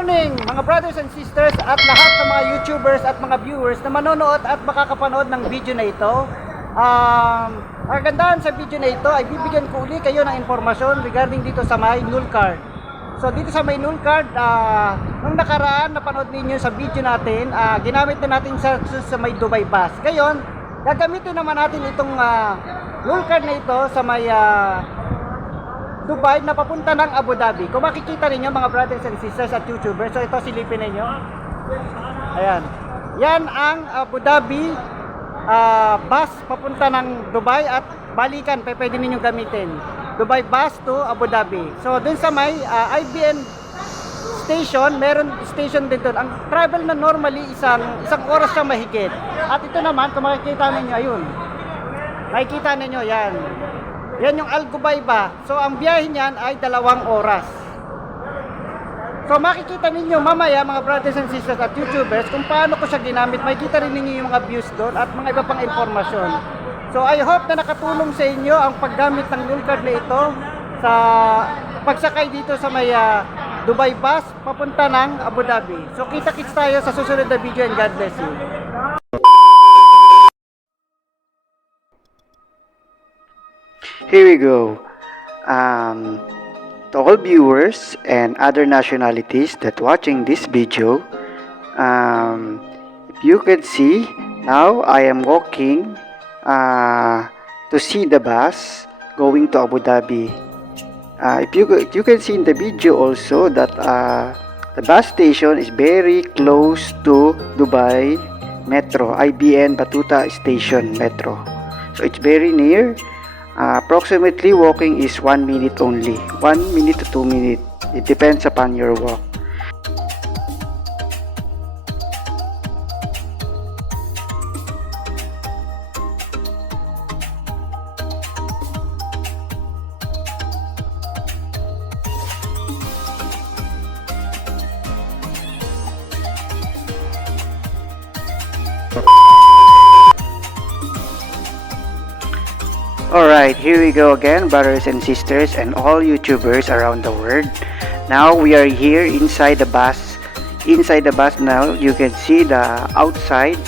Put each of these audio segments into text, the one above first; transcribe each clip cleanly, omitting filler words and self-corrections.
morning mga brothers and sisters at lahat ng mga YouTubers at mga viewers na manonood at makakapanood ng video na ito. Ang kagandahan sa video na ito ay bibigyan ko uli kayo ng informasyon regarding dito sa may NOL Card. So dito sa may NOL Card, nung nakaraan napanood ninyo sa video natin, ginamit na natin sa may Dubai bus. Ngayon, gagamitin naman natin itong NOL Card na ito sa may Dubai na papunta ng Abu Dhabi. Kung makikita ninyo mga brothers and sisters at YouTubers, so ito silipin ninyo. Ayan. Yan ang Abu Dhabi bus papunta ng Dubai at balikan, pwede ninyong gamitin. Dubai bus to Abu Dhabi. So dun sa may IBN station, meron station din doon. Ang travel na normally isang oras siya mahigit. At ito naman, kung makikita ninyo, ayun. Makikita ninyo, yan. Yan yung Al Gubayba. So ang biyahe niyan ay 2 oras. So makikita ninyo mamaya mga brothers and sisters at YouTubers kung paano ko siya ginamit. Makikita rin ninyo yung mga views doon at mga iba pang informasyon. So I hope na nakatulong sa inyo ang paggamit ng NOL Card na ito sa pagsakay dito sa may Dubai bus papunta ng Abu Dhabi. So kita-kits tayo sa susunod na video and God bless you. Here we go. To all viewers and other nationalities that watching this video, if you can see, now I am walking to see the bus going to Abu Dhabi. If you can see in the video also that the bus station is very close to Dubai Metro, IBN Batuta Station Metro. So it's very near. Approximately walking is 1 minute only, 1 minute to 2 minutes. It depends upon your walk. Alright, here we go again, brothers and sisters and all YouTubers around the world. Now we are here inside the bus. Inside the bus now, you can see the outside.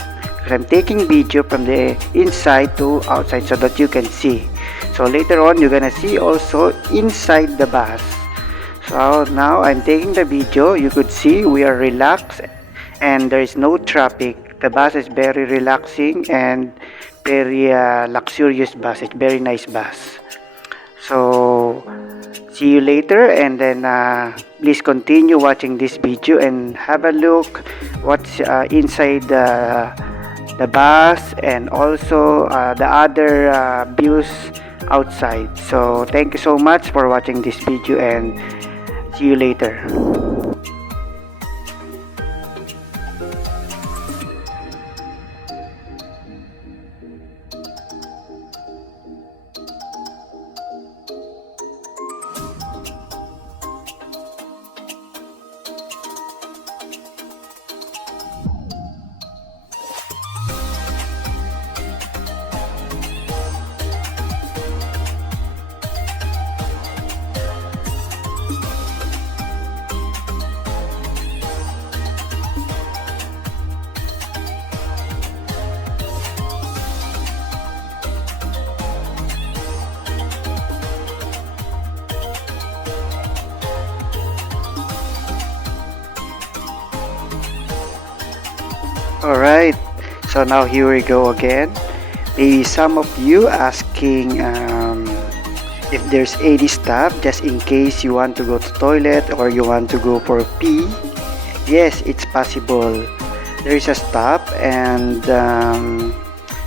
I'm taking video from the inside to outside so that you can see. So later on, you're gonna see also inside the bus. So now I'm taking the video. You could see we are relaxed and there is no traffic. The bus is very relaxing and very luxurious bus. It's very nice bus. So see you later, and then please continue watching this video and have a look what's inside the bus and also the other views outside. So thank you so much for watching this video and see you later. Alright, so now here we go again. Maybe some of you asking if there's any stop just in case you want to go to toilet or you want to go for pee. Yes, it's possible. There is a stop and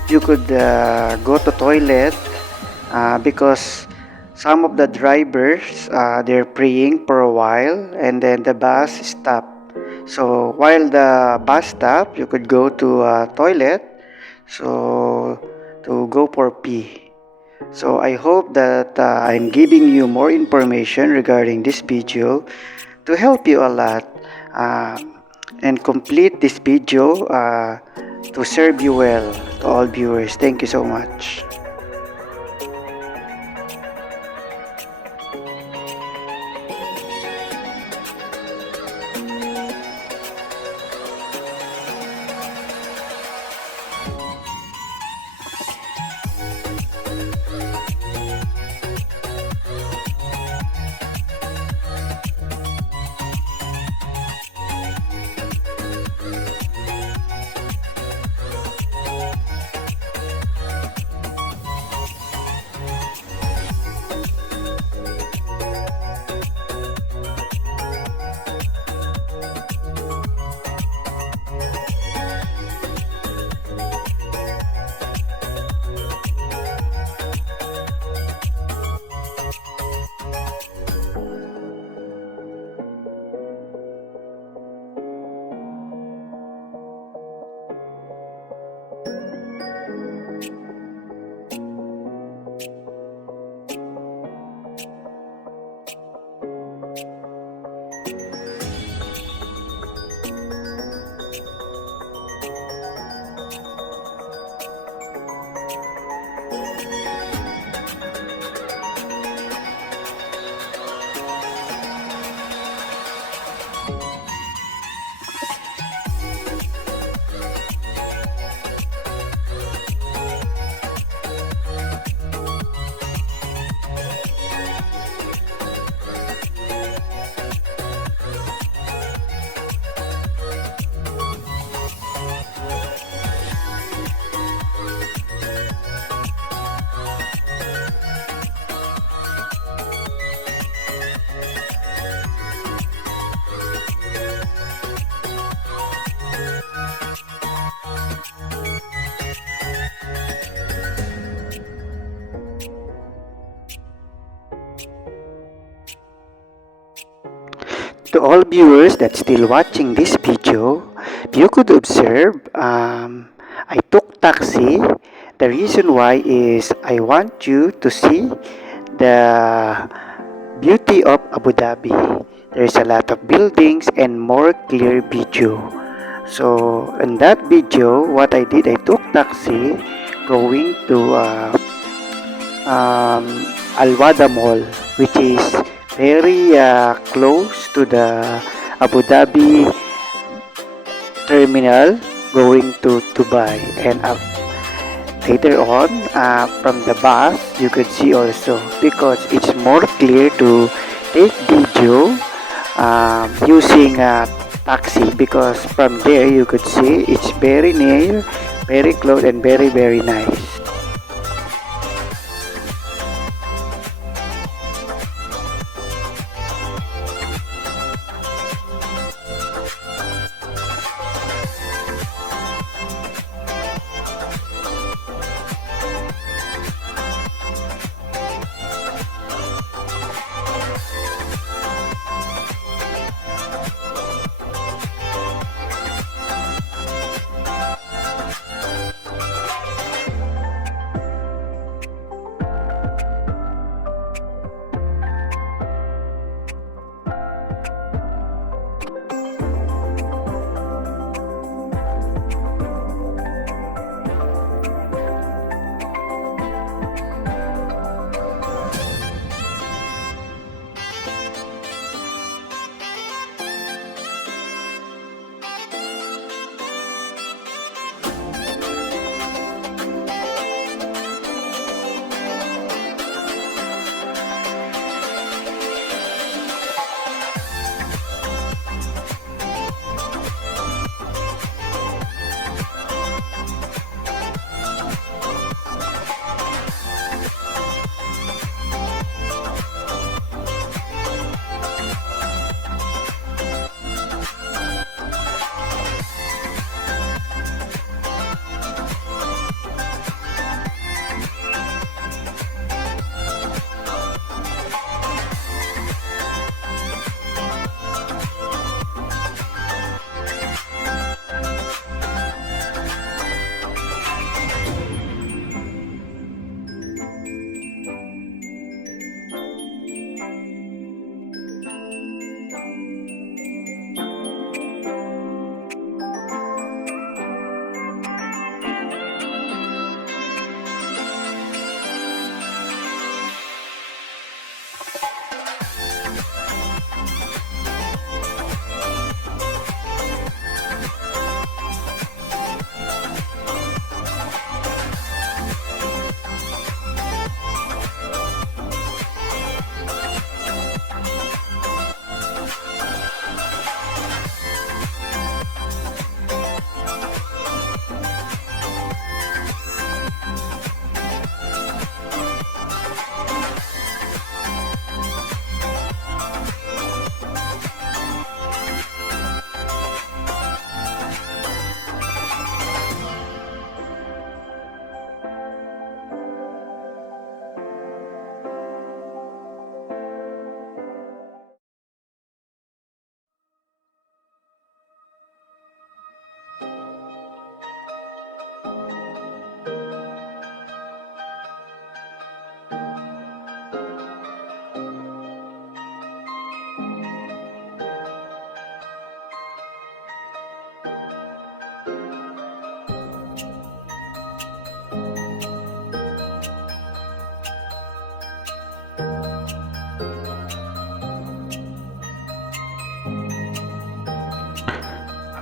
you could go to toilet because some of the drivers they're praying for a while and then the bus stopped. So while the bus stop, you could go to a toilet, so to go for pee. So I hope that I'm giving you more information regarding this video to help you a lot and complete this video to serve you well to all viewers. Thank you so much. To all viewers that's still watching this video, you could observe I took taxi. The reason why is I want you to see the beauty of Abu Dhabi. There's a lot of buildings and more clear video. So in that video, what I did, I took taxi going to Al-Wada Mall, which is very close to the Abu Dhabi terminal going to Dubai. And later on, from the bus, you could see also, because it's more clear to take video using a taxi, because from there you could see it's very near, very close, and very nice.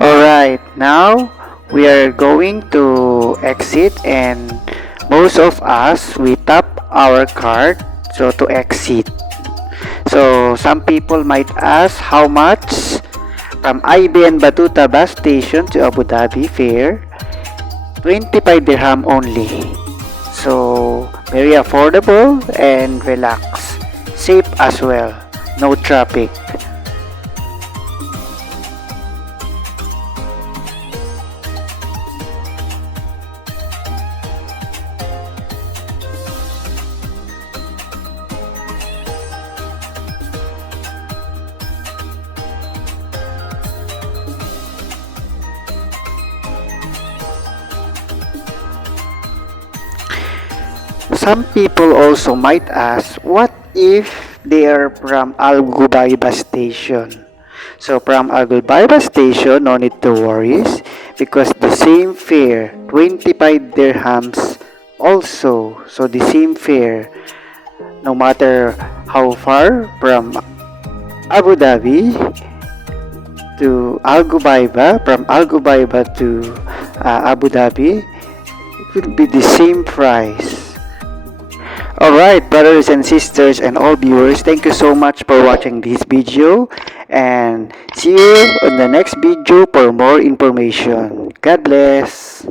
Alright, now we are going to exit, and most of us, we tap our card so to exit. So some people might ask how much from IBN Batuta bus station to Abu Dhabi fare. 25 dirham only. So very affordable and relax. Safe as well. No traffic. some people also might ask, what if they are from Al Ghubaiba station? So from Al Ghubaiba station, no need to worry because the same fare, 25 dirhams also. So the same fare, no matter how far from Abu Dhabi to Al Ghubaiba, from Al Ghubaiba to Abu Dhabi, it will be the same price. Alright, brothers and sisters and all viewers, thank you so much for watching this video and see you on the next video for more information. God bless.